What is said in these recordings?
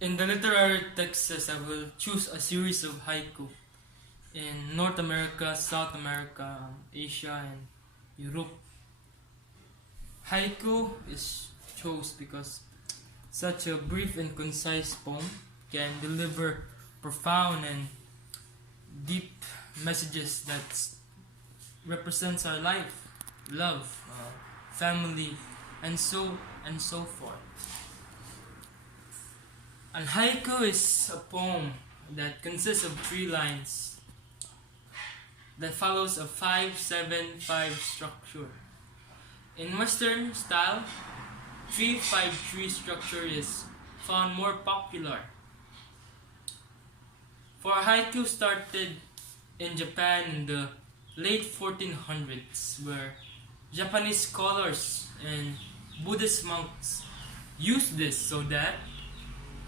In the literary texts, I will choose a series of haiku in North America, South America, Asia, and Europe. Haiku is chose because such a brief and concise poem can deliver profound and deep messages that represents our life, love, family, and so forth. An haiku is a poem that consists of 3 lines that follows a 5-7-5 structure. In Western style, 3-5-3 structure is found more popular. For haiku started in Japan in the late 1400s, where Japanese scholars and Buddhist monks used this so that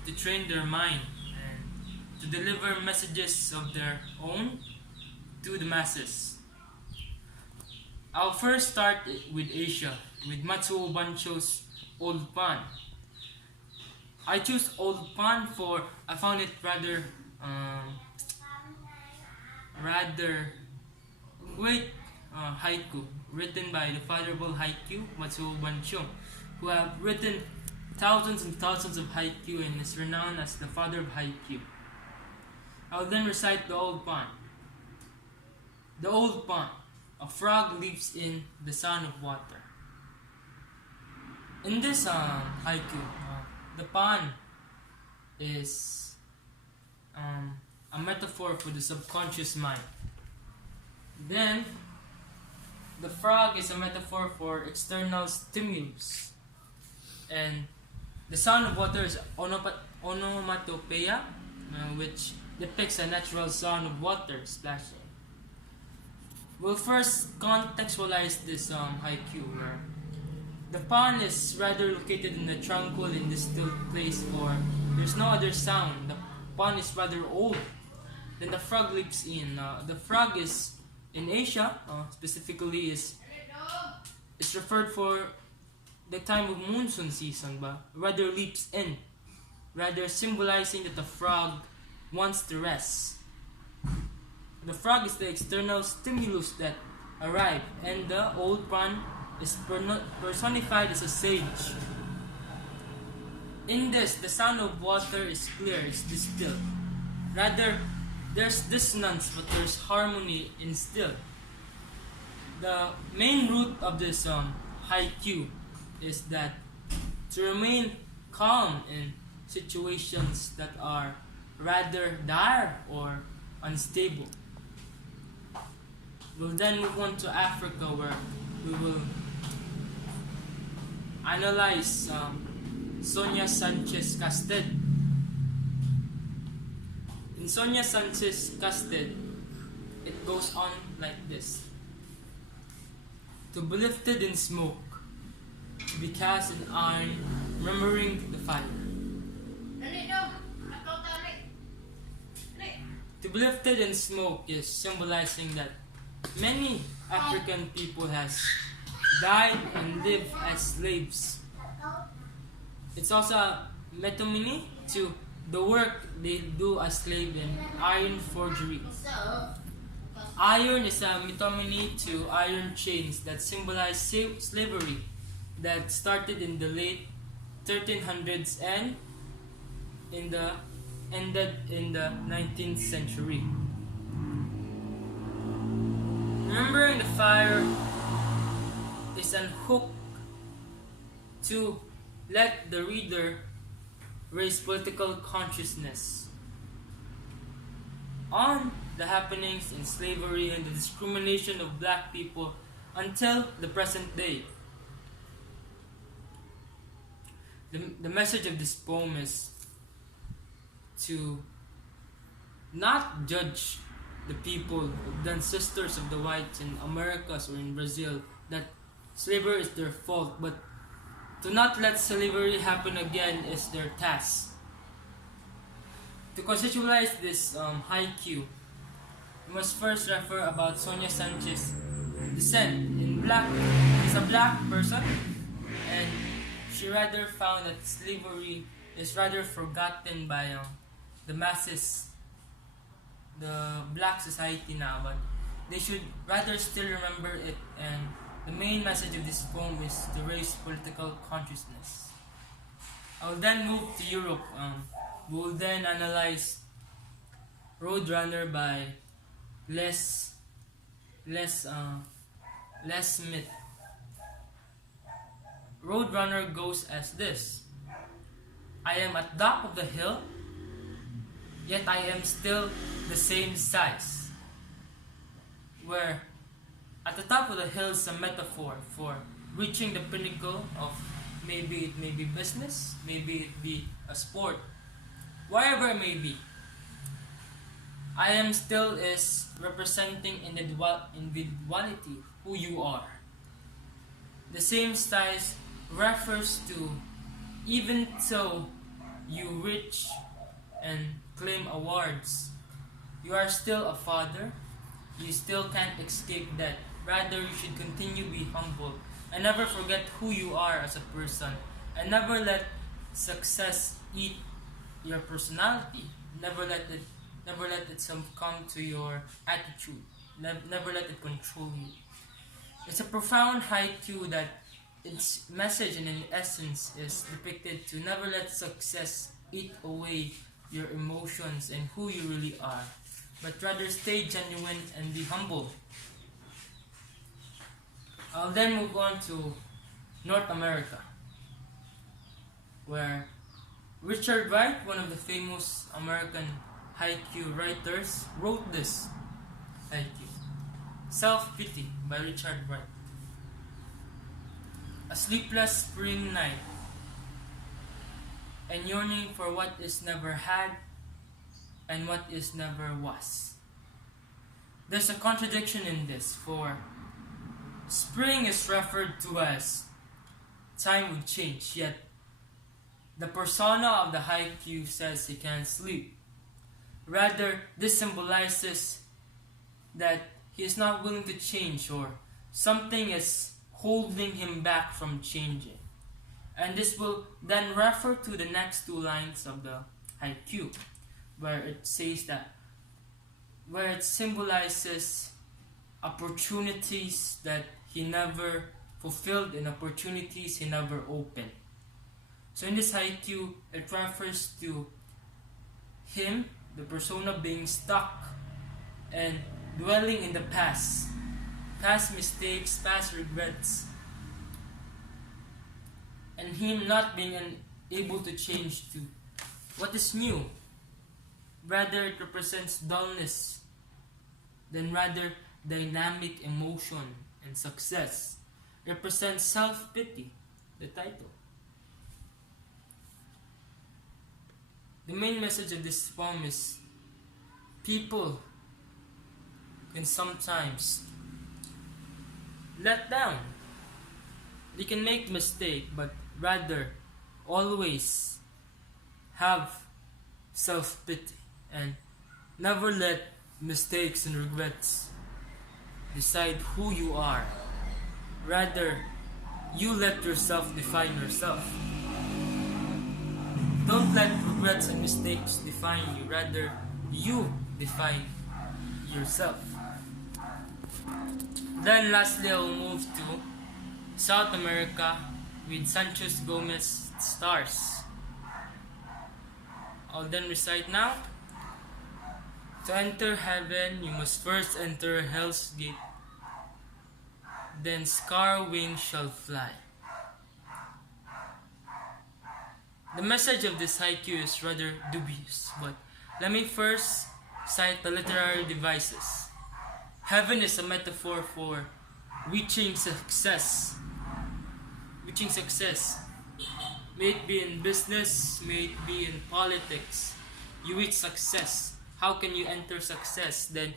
to train their mind and to deliver messages of their own to the masses. I'll first start with Asia, with Matsuo Bancho's Old Pan. I choose Old Pan for I found it rather great haiku written by the father of all haiku, Matsuo Bancho, who have written thousands and thousands of haiku and is renowned as the father of haiku. I'll then recite the Old Pan. The Old Pan. A frog leaps in the sound of water. In this haiku, the pan is a metaphor for the subconscious mind. Then, the frog is a metaphor for external stimulus. And the sound of water is onomatopoeia, which depicts a natural sound of water splashing. We'll first contextualize this haiku, where the pond is rather located in a tranquil and distilled place, or there's no other sound. The pond is rather old. Then the frog leaps in. The frog is in Asia, specifically is referred for the time of monsoon season, but rather leaps in, rather symbolizing that the frog wants to rest. The frog is the external stimulus that arrived, and the old pan is personified as a sage. In this, the sound of water is clear, it's distilled. Rather, there's dissonance, but there's harmony instilled. The main root of this haiku is that to remain calm in situations that are rather dire or unstable. We'll then move on to Africa, where we will analyze Sonia Sanchez Casted. In Sonia Sanchez Casted, it goes on like this: to be lifted in smoke, to be cast in iron, remembering the fire. To be lifted in smoke is symbolizing that many African people has died and lived as slaves. It's also a metonymity to the work they do as slave in iron forgery. Iron is a metonymity to iron chains that symbolize slavery that started in the late 1300s and ended in the 19th century. Remembering the fire is an hook to let the reader raise political consciousness on the happenings in slavery and the discrimination of black people until the present day. The message of this poem is to not judge the people, the ancestors of the whites in Americas or in Brazil, that slavery is their fault, but to not let slavery happen again is their task. To conceptualize this haiku, we must first refer about Sonia Sanchez's descent in black. She's a black person, and she rather found that slavery is rather forgotten by the masses, the black society now, but they should rather still remember it. And the main message of this poem is to raise political consciousness. I'll then move to Europe. We'll then analyze Roadrunner by Les Smith. Roadrunner goes as this: I am at top of the hill, yet I am still the same size. Where at the top of the hill is a metaphor for reaching the pinnacle of, maybe it may be business, maybe it be a sport, whatever it may be. I am still is representing individuality, who you are. The same size refers to even though you reach and claim awards, you are still a father. You still can't escape that. Rather, you should continue to be humble and never forget who you are as a person, and never let success eat your personality. Never let it succumb to your attitude. Never let it control you. It's a profound haiku that its message and in essence is depicted to never let success eat away your emotions and who you really are, but rather stay genuine and be humble. I'll then move on to North America, where Richard Wright, one of the famous American haiku writers, wrote this haiku. Self-Pity by Richard Wright. A sleepless spring night, and yearning for what is never had and what is never was. There's a contradiction in this, for spring is referred to as time would change, yet the persona of the haiku says he can't sleep. Rather, this symbolizes that he is not willing to change, or something is holding him back from changing. And this will then refer to the next two lines of the haiku, where it says that, where it symbolizes opportunities that he never fulfilled and opportunities he never opened. So in this haiku, it refers to him, the persona, being stuck and dwelling in the past mistakes, past regrets, and him not being able to change to what is new. Rather, it represents dullness than rather dynamic emotion and success. It represents self-pity, the title. The main message of this poem is people can sometimes let down. They can make mistake, but rather always have self-pity and never let mistakes and regrets decide who you are. Rather, you let yourself define yourself. Don't let regrets and mistakes define you. Rather, you define yourself. Then lastly, I will move to South America with Sanchez Gomez Stars. I'll then recite now. To enter heaven, you must first enter hell's gate. Then scar wings shall fly. The message of this haiku is rather dubious, but let me first cite the literary devices. Heaven is a metaphor for reaching success. Reaching success. May it be in business, may it be in politics. You reach success. How can you enter success? Then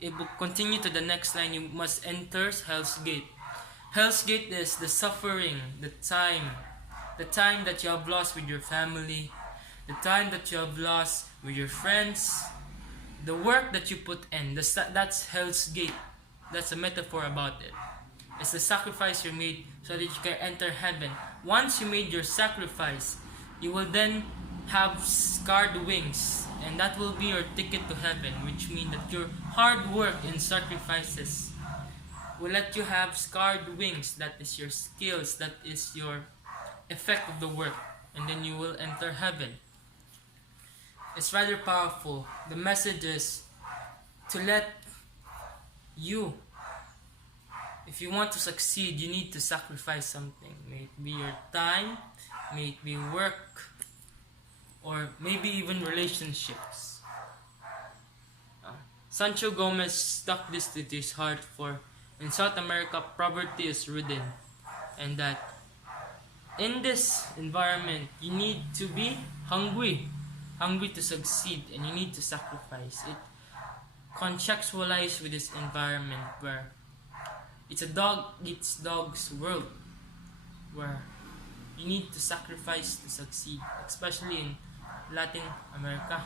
it will continue to the next line. You must enter Hell's Gate. Hell's Gate is the suffering, the time that you have lost with your family, the time that you have lost with your friends, the work that you put in. That's Hell's Gate. That's a metaphor about it. It's the sacrifice you made so that you can enter heaven. Once you made your sacrifice, You will then have scarred wings, and that will be your ticket to heaven, which means that your hard work and sacrifices will let you have scarred wings. That is your skills, that is your effect of the work, and then you will enter heaven. It's rather powerful. The message is to let you, if you want to succeed, you need to sacrifice something. May it be your time, may it be work, or maybe even relationships. Sancho Gomez stuck this to his heart, for in South America poverty is ridden, and that in this environment you need to be hungry to succeed, and you need to sacrifice. It contextualized with this environment where it's a dog eats dog's world, where you need to sacrifice to succeed, especially in Latin America.